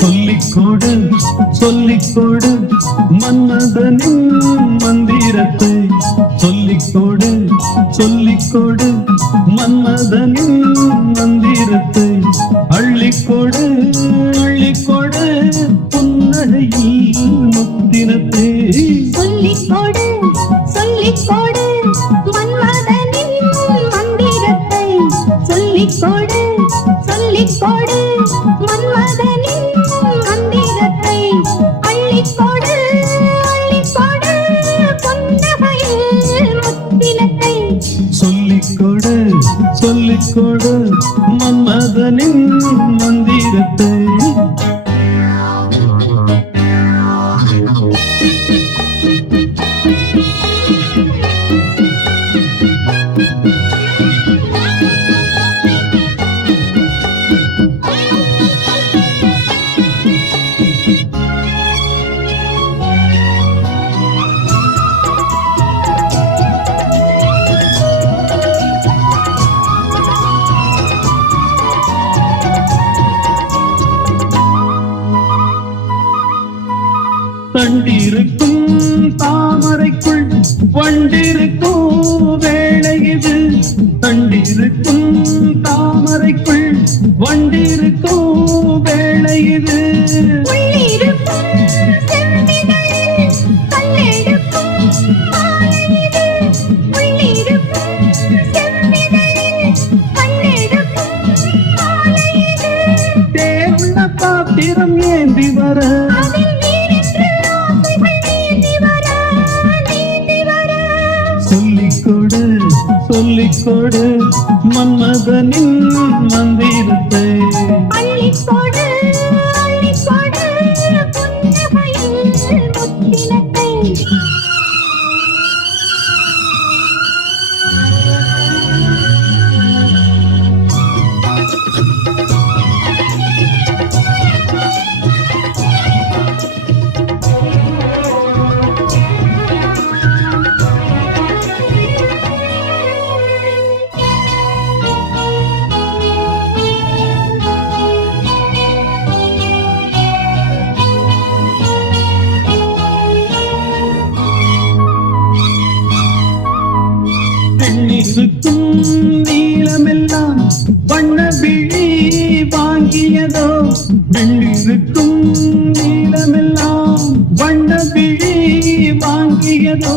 சொல்லிக்கொடு சொல்லிக்கொடு மன்மதனின் மந்திரத்தை சொல்லிக்கொடு சொல்லிக்கொடு மன்மதனின் மந்திரத்தை அள்ளிக்கொடு அள்ளிக்கொடு புன்னகையில் முத்தினத்தை சொல்லிக்கொடு சொல்லிக்கொடு மன்மதனின் மந்திரத்தை சொல்லிக்கொடு சொல்லிக்கொடு மன்மதனின் மந்திரத்தை அள்ளிக்கொடு அள்ளிக்கொடு புன்னகையில் முத்தினத்தை சொல்லிக்கொடு சொல்லிக்கொடு மன்மதனின் மந்திரத்தை கண்டிருக்கும் தாமரைக்குள் வண்டிருக்கும் வேளை இது கண்டிருக்கும் தாமரைக்குள் வண்டிருக்கும் வேளை இது தேர்வுள்ள பாத்திரம் ஏந்தி வர சொல்லிக்கொடு சொல்லிக்கொடு மன்மதனின் மந்திரத்தை அள்ளிக்கொடு அள்ளிக்கொடு புன்னகையில் முத்தினத்தை பெண்ணிருக்கும் நீளமெல்லாம் வண்ண விழி வாங்கியதோ பெண்ணிருக்கும் நீளமெல்லாம் வண்ண விழி வாங்கியதோ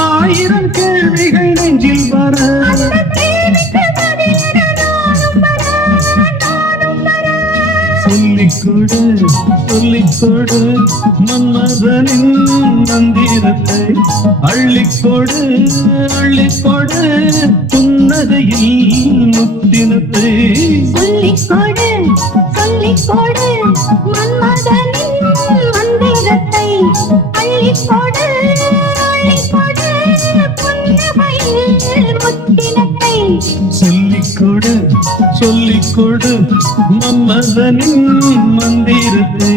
ஆயிரம் கேள்விகள் நெஞ்சில் வர சொல்லிக்கொடு சொல்லிக்கொடு மன்மதனின் மந்திரத்தை அள்ளிக்கொடு அள்ளிக்கொடு புன்னகையில் முத்தினத்தை சொல்லிக்கொடு சொல்லிக்கொடு மன்மதனின் மந்திரத்தை அள்ளிக்கொடு அள்ளிக்கொடு புன்னகையில் முத்தினத்தை சொல்லிக்கொடு சொல்லிக்கொடு மன்மதனின் மந்திரத்தை